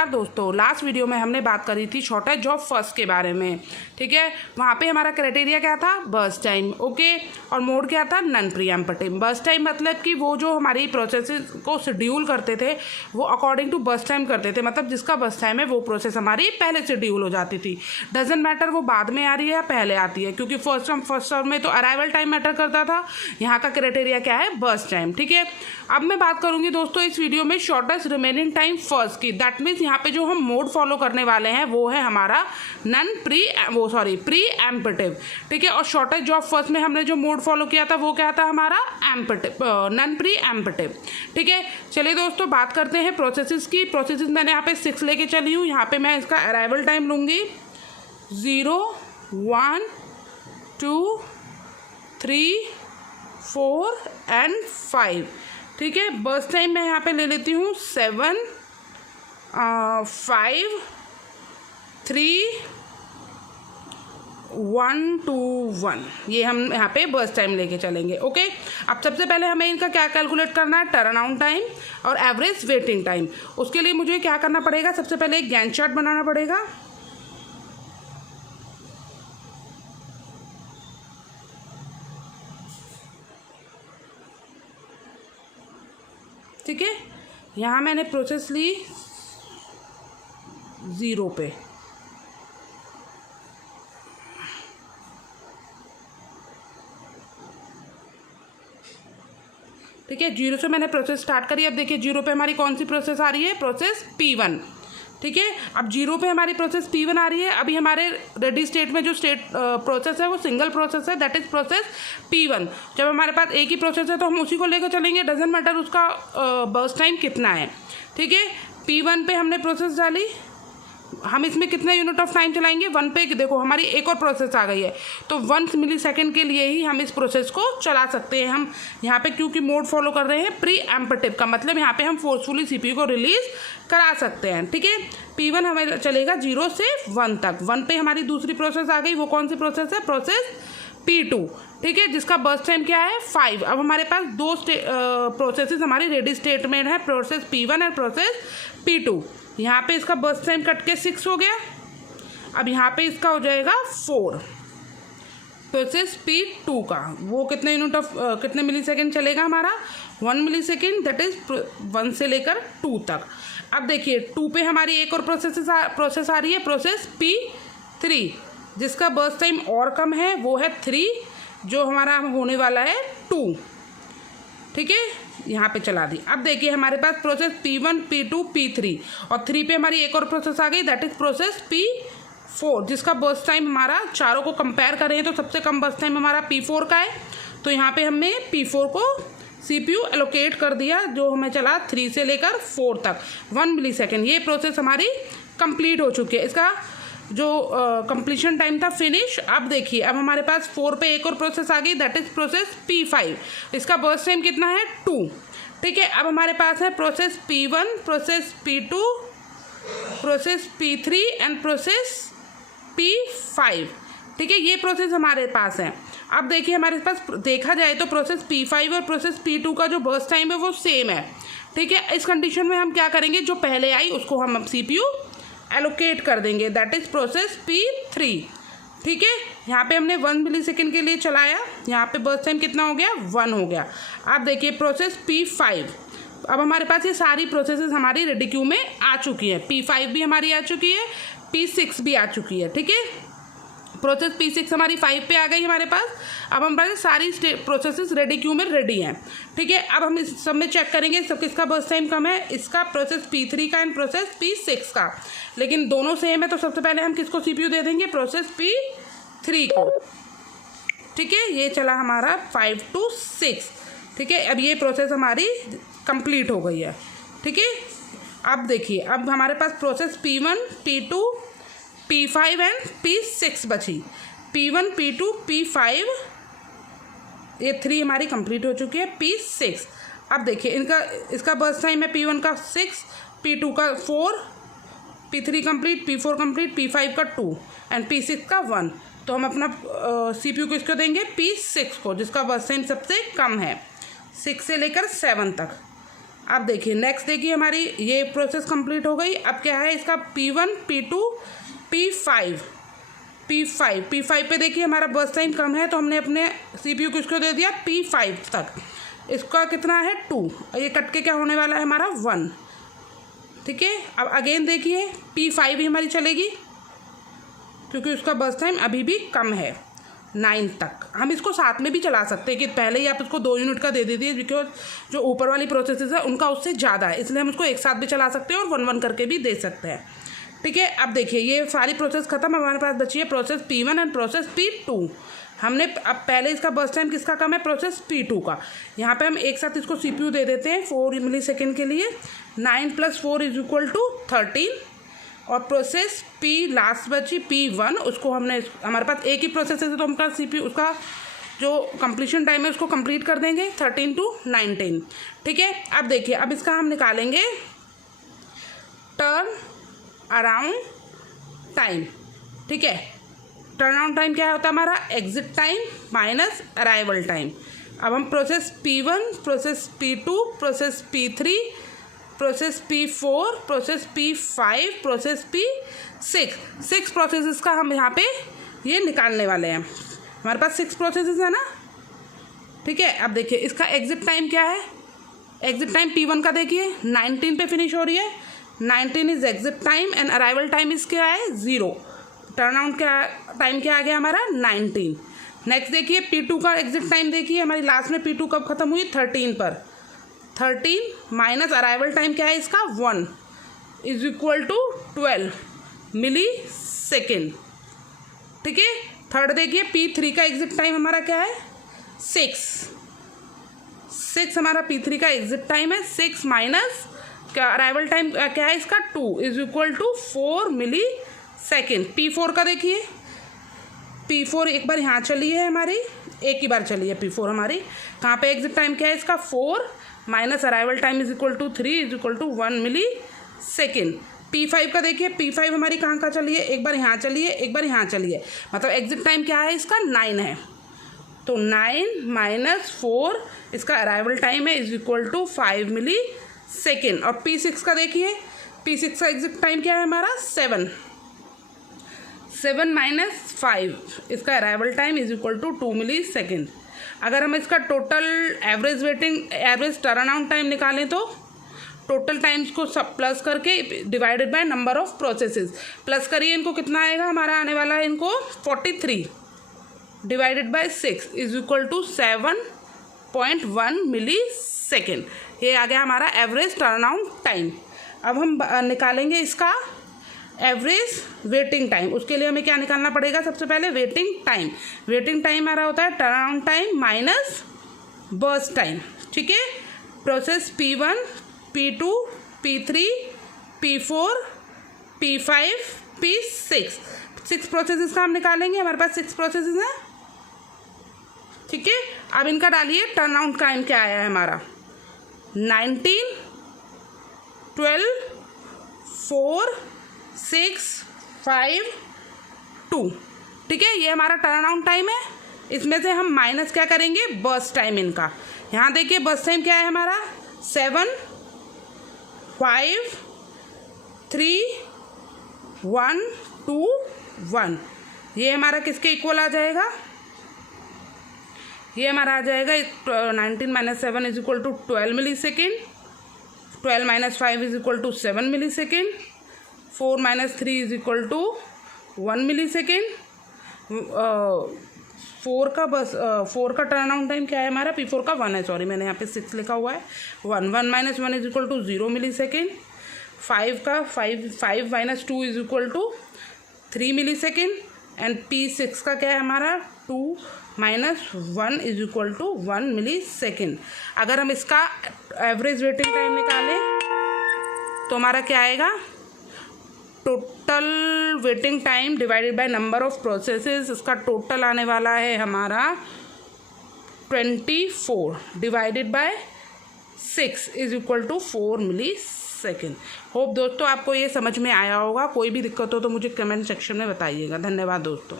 नमस्कार दोस्तों, last video में हमने बात करी थी शॉर्टेज ऑफ फर्स्ट के बारे में। ठीक है, वहाँ पे हमारा क्राइटेरिया क्या था? Burst time. ओके, और मोड क्या था? Non pre-emptive. बर्स्ट टाइम मतलब कि वो जो हमारी प्रोसेसेस को शेड्यूल करते थे वो अकॉर्डिंग टू बर्स्ट टाइम करते थे, मतलब जिसका बर्स्ट टाइम है वो प्रोसेस हमारी पहले शेड्यूल हो जाती थी। डजेंट मैटर वो बाद में आ रही है या पहले आती है, क्योंकि फर्स्ट टर्म में तो अराइवल टाइम मैटर करता था। यहाँ का क्राइटेरिया क्या है? Burst time. ठीक है, अब मैं बात करूँगी दोस्तों इस वीडियो में शॉर्टेस्ट रिमेनिंग टाइम फर्स्ट की। दैट मीन्स यहाँ पे जो हम मोड फॉलो करने वाले हैं वो है हमारा प्री एम्पटिव। ठीक है, और शॉर्टेज ऑफ फर्स्ट में हमने जो मोड फॉलो किया था वो क्या था? हमारा नॉन प्री एम्पटिव। ठीक है, चलिए दोस्तों बात करते हैं प्रोसेसेस की। प्रोसेसेस मैंने यहाँ पे 6 लेके चली हूँ। यहाँ पे मैं इसका अराइवल टाइम लूँगी 0, 1, 2, 3, 4 एंड 5। ठीक है, बर्स्ट टाइम मैं यहाँ पे ले लेती हूँ 7, 5, 3, 1, 2, 1। ये हम यहाँ पे बर्स्ट टाइम लेके चलेंगे। ओके, अब सबसे पहले हमें इनका क्या कैलकुलेट करना है? टर्न अराउंड टाइम और एवरेज वेटिंग टाइम। उसके लिए मुझे क्या करना पड़ेगा? सबसे पहले एक गैंट चार्ट बनाना पड़ेगा। ठीक है, यहाँ मैंने प्रोसेस ली 0 पे। ठीक है, 0 से मैंने प्रोसेस स्टार्ट करी। अब देखिए 0 पे हमारी कौन सी प्रोसेस आ रही है? Process P1। ठीक है, अब 0 पे हमारी प्रोसेस P1 आ रही है। अभी हमारे रेडी स्टेट में जो प्रोसेस है वो सिंगल प्रोसेस है, दैट इज प्रोसेस P1। जब हमारे पास एक ही प्रोसेस है तो हम उसी को लेकर चलेंगे, डजेंट मैटर उसका बर्स्ट टाइम कितना है। ठीक है, P1 पे हमने प्रोसेस डाली। हम इसमें कितना यूनिट ऑफ टाइम चलाएंगे? 1 पे। देखो हमारी एक और प्रोसेस आ गई है, तो 1 मिलीसेकंड के लिए ही हम इस प्रोसेस को चला सकते हैं। हम यहाँ पे क्योंकि मोड फॉलो कर रहे हैं प्री एम्पटिव का, मतलब यहाँ पे हम फोर्सफुली सीपीयू को रिलीज करा सकते हैं। ठीक है, P1 हमें चलेगा 0 से 1 तक। 1 पे हमारी दूसरी प्रोसेस आ गई। वो कौन सी प्रोसेस है? Process P2। ठीक है, जिसका बर्स्ट टाइम क्या है? 5। अब हमारे पास दो प्रोसेसेस हमारी रेडी स्टेट में है, प्रोसेस P1 और प्रोसेस P2। यहाँ पे इसका बर्स्ट टाइम कट के 6 हो गया। अब यहाँ पे इसका हो जाएगा 4। प्रोसेस P2 का वो कितने मिली सेकेंड चलेगा? हमारा 1 मिली सेकेंड, दैट इज 1 से लेकर 2 तक। अब देखिए 2 पे हमारी एक और प्रोसेस आ रही है, प्रोसेस P3, जिसका बर्स्ट टाइम और कम है, वो है 3, जो हमारा होने वाला है 2। ठीक है, यहाँ पे चला दी। अब देखिए हमारे पास प्रोसेस P1, P2, P3 और 3 पे हमारी एक और प्रोसेस आ गई, दैट इज प्रोसेस P4, जिसका बर्स्ट टाइम हमारा चारों को कंपेयर करें तो सबसे कम बर्स्ट टाइम हमारा P4 का है। तो यहाँ पे हमने P4 को CPU एलोकेट कर दिया, जो हमें चला 3 से लेकर 4 तक, 1 मिली सेकेंड। ये प्रोसेस हमारी कंप्लीट हो चुकी है। इसका जो कंप्लीशन टाइम था फिनिश। अब देखिए अब हमारे पास 4 पे एक और प्रोसेस आ गई, दैट इज प्रोसेस P5। इसका बर्स्ट टाइम कितना है? 2। ठीक है, अब हमारे पास है process P1, process P2, process P3 and process P5। ठीक है, ये प्रोसेस हमारे पास है। अब देखिए हमारे पास देखा जाए तो प्रोसेस P5 और प्रोसेस P2 का जो बर्स्ट टाइम है वो सेम है। ठीक है, इस कंडीशन में हम क्या करेंगे? जो पहले आई उसको हम CPU एलोकेट कर देंगे, दैट इज प्रोसेस P3। ठीक है, यहाँ पे हमने 1 मिली सेकेंड के लिए चलाया। यहाँ पे बर्स्ट टाइम कितना हो गया? 1 हो गया। अब देखिए प्रोसेस P5। अब हमारे पास ये सारी प्रोसेसेस हमारी रेडी क्यू में आ चुकी है। P5 भी हमारी आ चुकी है, P6 भी आ चुकी है। ठीक है, प्रोसेस P6 हमारी 5 पे आ गई हमारे पास। अब हमारे सारी प्रोसेसेस रेडी क्यू में रेडी हैं। ठीक है, अब हम इस सब में चेक करेंगे सब किसका बर्स्ट टाइम कम है, इसका प्रोसेस P3 का एंड प्रोसेस P6 का। लेकिन दोनों सेम है तो सबसे पहले हम किसको CPU दे देंगे? प्रोसेस P3 को। ठीक है, ये चला हमारा 5 to 6। ठीक है, अब ये प्रोसेस हमारी कंप्लीट हो गई है। ठीक है, अब देखिए अब हमारे पास process P1, P2, P5 and P6 बची। P1, P2, P5, ये 3 हमारी कंप्लीट हो चुकी है। P6, अब देखिए इसका बर्स्ट टाइम है P1 का 6, P2 का 4, P3 complete, P4 complete, P5 का 2 एंड P6 का 1। तो हम अपना CPU किसको देंगे? P6 को, जिसका बर्स्ट टाइम सबसे कम है, 6 से लेकर 7 तक। अब देखिए नेक्स्ट देखिए हमारी ये प्रोसेस कंप्लीट हो गई। अब क्या है इसका P1 P2 P5 पे देखिए हमारा बर्स्ट टाइम कम है तो हमने अपने CPU किसको दे दिया P5 तक। इसका कितना है 2, ये कट के क्या होने वाला है हमारा 1। ठीक है, अब अगेन देखिए P5 ही हमारी चलेगी क्योंकि उसका बर्स्ट टाइम अभी भी कम है 9 तक। हम इसको साथ में भी चला सकते हैं कि पहले ही आप इसको 2 यूनिट का दे दीजिए, बिकॉज जो ऊपर वाली प्रोसेसेस है उनका उससे ज़्यादा है, इसलिए हम इसको एक साथ भी चला सकते हैं और 1-1 करके भी दे सकते हैं। ठीक है, अब देखिए ये सारी प्रोसेस खत्म, हमारे पास बची है process P1 and process P2। हमने अब पहले इसका बर्स्ट टाइम किसका कम है प्रोसेस P2 का। यहाँ पे हम एक साथ इसको CPU दे देते हैं 4 मिलीसेकेंड के लिए। 9 + 4 = 13। और प्रोसेस P लास्ट बची P1, उसको हमने हमारे पास एक ही प्रोसेस है तो हम CPU उसका जो कंप्लीशन टाइम है उसको कंप्लीट कर देंगे 13 to 19। ठीक है, अब देखिए अब इसका हम निकालेंगे टर्न अराउंड टाइम। ठीक है, टर्न अराउंड टाइम क्या होता है हमारा exit time minus arrival time. अब हम process P1, process P2, process P3, process P4, process P5, process P6, 6 processes का हम यहाँ पे ये निकालने वाले हैं। हमारे पास 6 प्रोसेसेस है ना। ठीक है, अब देखिए इसका एग्जिट टाइम क्या है। एग्जिट टाइम P1 का देखिए 19 पे फिनिश हो रही है, 19 is exit time and arrival time इस क्या है 0। टर्न अराउंड क्या टाइम क्या आ गया हमारा 19। नेक्स्ट देखिए P2 का एग्जिट टाइम देखिए, हमारी लास्ट में P2 कब खत्म हुई 13 पर। 13 माइनस अराइवल टाइम क्या है इसका 1 = 12 मिलीसेकेंड। ठीक है, थर्ड देखिए P3 का एग्जिट टाइम हमारा क्या है 6 हमारा P3 का एग्जिट टाइम है। 6 माइनस क्या अराइवल टाइम क्या है इसका 2 = 4 मिलीसेकेंड। P4 का देखिए, P4 एक बार यहाँ चली है हमारी, एक ही बार चली है P4 हमारी। कहाँ पे एग्जिट टाइम क्या है इसका 4 minus arrival time = 3 = 1 millisecond. P5 का देखिए, P5 हमारी कहाँ चली है, एक बार यहाँ चली है, एक बार यहाँ चली है, मतलब एग्जिट टाइम क्या है इसका 9 है। तो 9 माइनस 4 इसका अराइवल टाइम है = 5 मिलीसेकेंड। और P6 का देखिए, P6 का एग्जिट टाइम क्या है हमारा 7 माइनस 5 इसका अराइवल टाइम = 2 मिलीसेकेंड। अगर हम इसका total average turn around time निकालें तो टोटल टाइम्स को सब प्लस करके divided by number of processes, plus करिए इनको कितना आएगा हमारा आने वाला है इनको 43 डिवाइडेड बाय 6 = 7.1 मिलीसेकेंड। ये आ गया हमारा एवरेज टर्न अराउंड टाइम। अब हम निकालेंगे इसका एवरेज वेटिंग टाइम। उसके लिए हमें क्या निकालना पड़ेगा, सबसे पहले वेटिंग टाइम। वेटिंग टाइम हमारा होता है turn around time minus burst time. ठीक है, process P1, P2, P3, P4, P5, P6, 6 processes का हम निकालेंगे। हमारे पास 6 प्रोसेसेस हैं। ठीक है, अब इनका डालिए टर्न अराउंड टाइम क्या आया है हमारा 19, 12, 4, 6, 5, 2। ठीक है, ये हमारा टर्न अराउंड टाइम है। इसमें से हम माइनस क्या करेंगे बर्स्ट टाइम इनका। यहाँ देखिए बर्स्ट टाइम क्या है हमारा 7, 5, 3, 1, 2, 1। ये हमारा किसके इक्वल आ जाएगा, ये हमारा आ जाएगा 19 - 7 = 12 मिलीसेकेंड। 12 - 5 = 7 मिलीसेकेंड। 4 - 3 = 1 मिलीसेकेंड। 4 का टर्न अराउंड टाइम क्या है हमारा P4 का 1 है, सॉरी मैंने यहाँ पे 6 लिखा हुआ है। 1 - 1 = 0 मिलीसेकेंड। 5 - 2 = 3 मिलीसेकेंड। एंड P6 का क्या है हमारा 2 - 1 = 1 मिलीसेकेंड। अगर हम इसका एवरेज वेटिंग टाइम निकालें तो हमारा क्या आएगा, total waiting time divided by number of processes, इसका टोटल आने वाला है हमारा 24 डिवाइडेड बाय 6 = 4 मिलीसेकेंड। होप दोस्तों आपको ये समझ में आया होगा। कोई भी दिक्कत हो तो मुझे कमेंट सेक्शन में बताइएगा। धन्यवाद दोस्तों।